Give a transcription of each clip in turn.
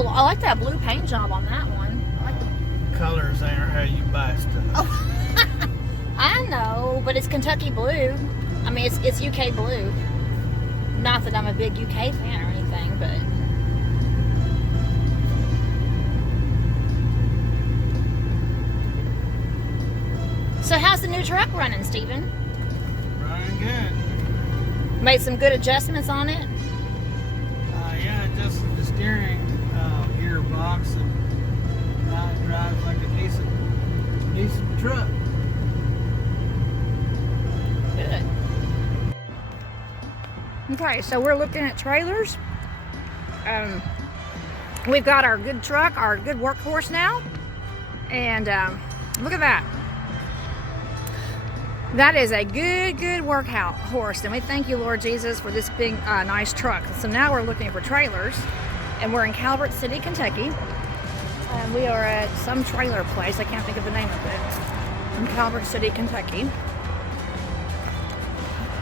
Oh, I like that blue paint job on that one. I like Colors ain't how you buy stuff. Oh, I know, but it's Kentucky blue. I mean, it's UK blue. Not that I'm a big UK fan or anything, but. So how's the new truck running, Steven? Running good. Made some good adjustments on it? Yeah, adjusted the steering gearbox, and now it drives like a decent truck. Good. Okay, so we're looking at trailers. We've got our good truck, our good workhorse now. And look at that. That is a good workhorse. And we thank you, Lord Jesus, for this big, nice truck. So now we're looking for trailers. And we're in Calvert City, Kentucky. And we are at some trailer place. I can't think of the name of it. In Calvert City, Kentucky.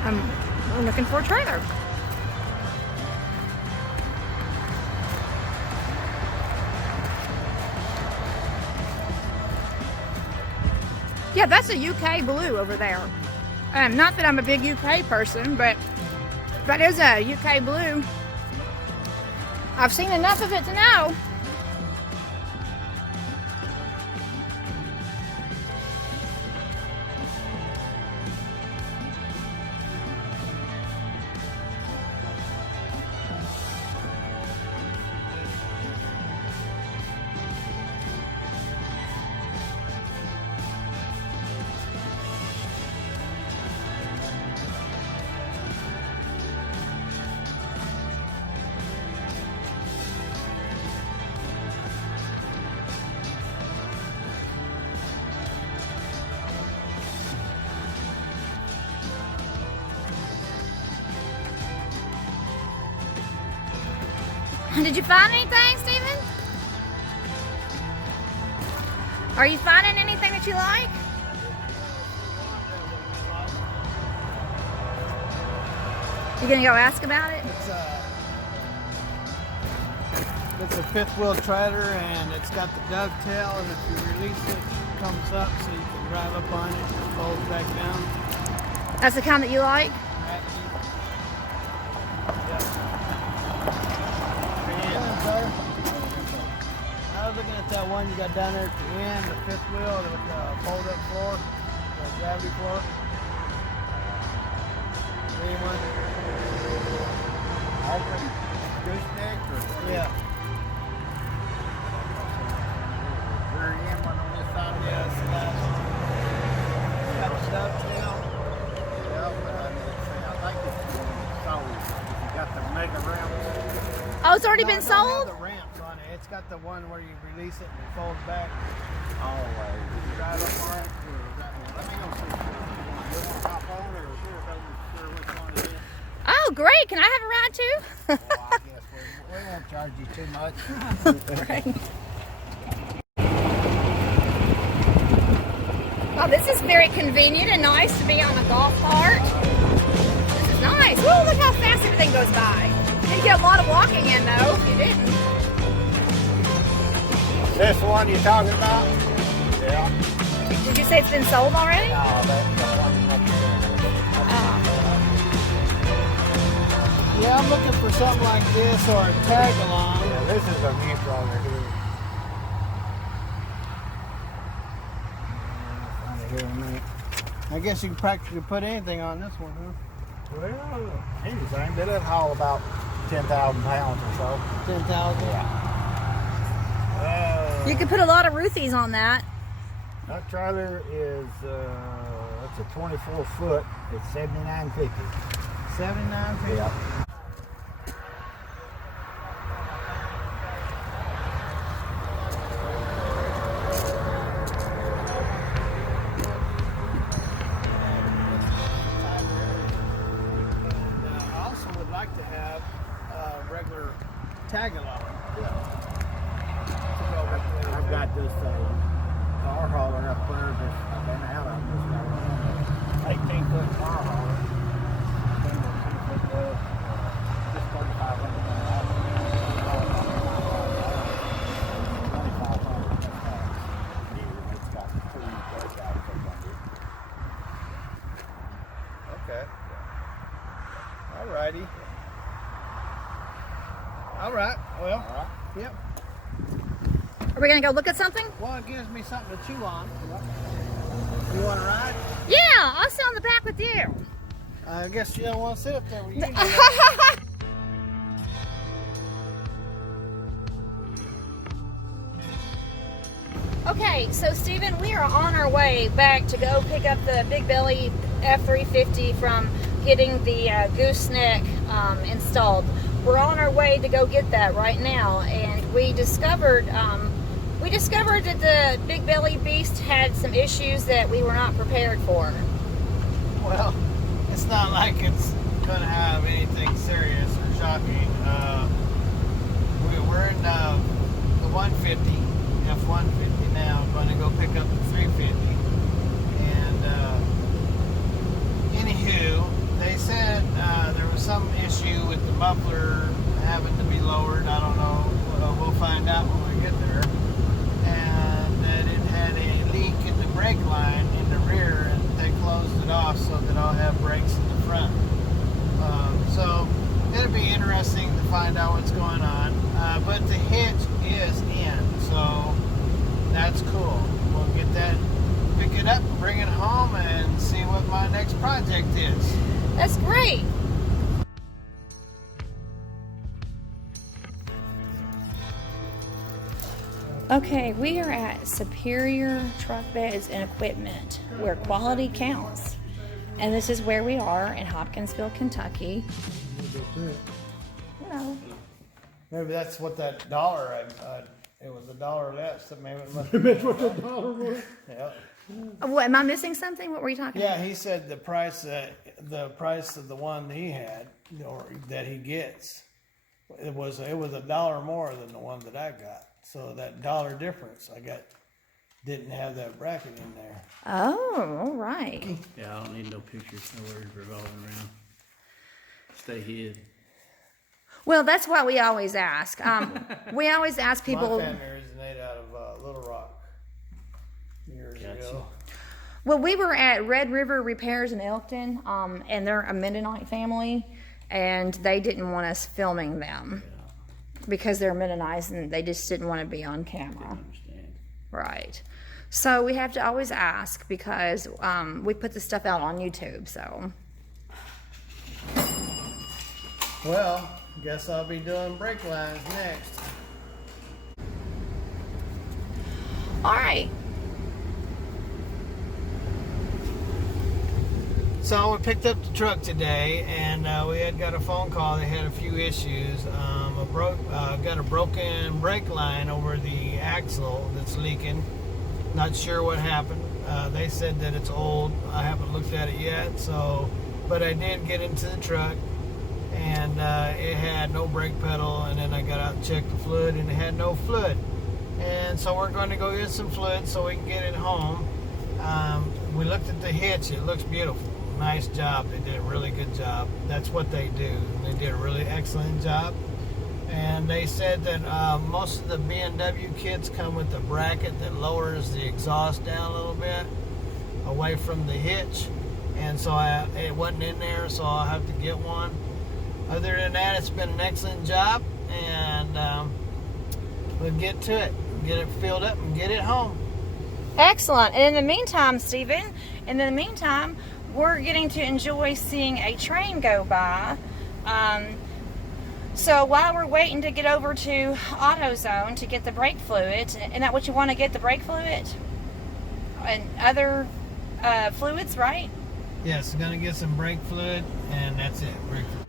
We're looking for a trailer. Yeah, that's a UK blue over there. Not that I'm a big UK person, but that is a UK blue. I've seen enough of it to know. Did you find anything, Steven? Are you finding anything that you like? You gonna go ask about it? It's a fifth wheel trailer, and it's got the dovetail, and if you release it, it comes up so you can drive up on it and it folds back down. That's the kind that you like? I was looking at that one you got down there at the end, the fifth wheel with the fold-up floor, the gravity floor. Anyone? Open gooseneck or Yeah. rear end one on this side? Yeah, it's got a dovetail. Yeah, but I think it's the one that's sold. You got the mega ramps. Oh, it's already No, been it don't have sold? the ramps on it. It's got the one where you release it and it folds back. Always. You drive up on it. Let me go see. You want to hop on or sure which one it is? Oh, great. Can I have a ride too? Well, I guess we won't charge you too much. Right. Oh, this is very convenient and nice to be on a golf cart. This is nice. Woo, look how fast everything goes by. You didn't get a lot of walking in though, if you didn't. This one you're talking about? Yeah. Did you say it's been sold already? No, that's the one next to it. Yeah, I'm looking for something like this or a tag along. Yeah, this is a neutral over here. Find it here in a minute. I guess you can practically put anything on this one, huh? Well, anything. They did haul about 10,000 pounds or so. 10,000? Yeah. You could put a lot of Ruthies on that. That trailer is, it's a 24 foot. It's $79.50. 79 Yeah. I also would like to have a regular tag along. I've got this car hauler up there. I've been out of this 18 foot car hauler. right. Well, All right. yep. Are we gonna go look at something? Well, it gives me something to chew on. You want to ride? Yeah, I'll sit on the back with you. I guess you don't want to sit up there with you. Okay, so Stephen, we are on our way back to go pick up the Big Belly F350 from getting the Gooseneck installed. We're on our way to go get that right now, and we discovered that the Big Belly beast had some issues that we were not prepared for. Well, it's not like it's going to have anything serious or shocking. We're in the 150, F150 now. I'm going to go pick up the 350. And anywho, they said there was some issue with the muffler having to be lowered. I don't know. We'll find out when we get there. And that it had a leak in the brake line in the rear, and they closed it off so that I'll have brakes in the front. So it'll be interesting to find out what's going on. But the hitch is in, so that's cool. We'll get that, pick it up, bring it home, and see what my next project is. That's great. Okay, we are at Superior Truck Beds and Equipment, where quality counts. And this is where we are in Hopkinsville, Kentucky. No. Maybe that's what that dollar, it was $1 less, so maybe it must That's what the dollar was? yeah. What, am I missing something? What were you talking about? Yeah, he said the price of the one he had, or that he gets, it was $1 more than the one that I got. So that dollar difference, didn't have that bracket in there. Oh, all right. Yeah, I don't need no pictures, no words revolving around. Stay hid. Well, that's what we always ask. We always ask people. My family originated out of Little Rock years ago. Well, we were at Red River Repairs in Elkton, and they're a Mennonite family, and they didn't want us filming them because they're Mennonites, and they just didn't want to be on camera. Understand. Right. So we have to always ask because we put the stuff out on YouTube. So. Well, guess I'll be doing brake lines next. All right. So we picked up the truck today, and we had got a phone call. They had a few issues. Got a broken brake line over the axle that's leaking. Not sure what happened. They said that it's old. I haven't looked at it yet. But I did get into the truck, and it had no brake pedal. And then I got out and checked the fluid, and it had no fluid. And so we're going to go get some fluid so we can get it home. We looked at the hitch. It looks beautiful. Nice job. They did a really good job. That's what they do. They did a really excellent job. And they said that most of the B&W kits come with a bracket that lowers the exhaust down a little bit away from the hitch. And so it wasn't in there, so I'll have to get one. Other than that, it's been an excellent job. And we'll get to it. Get it filled up and get it home. Excellent. And in the meantime, Stephen, we're getting to enjoy seeing a train go by. So while we're waiting to get over to AutoZone to get the brake fluid, isn't that what you want to get, the brake fluid? And other fluids, right? Yes, going to get some brake fluid, and that's it. Brake fluid.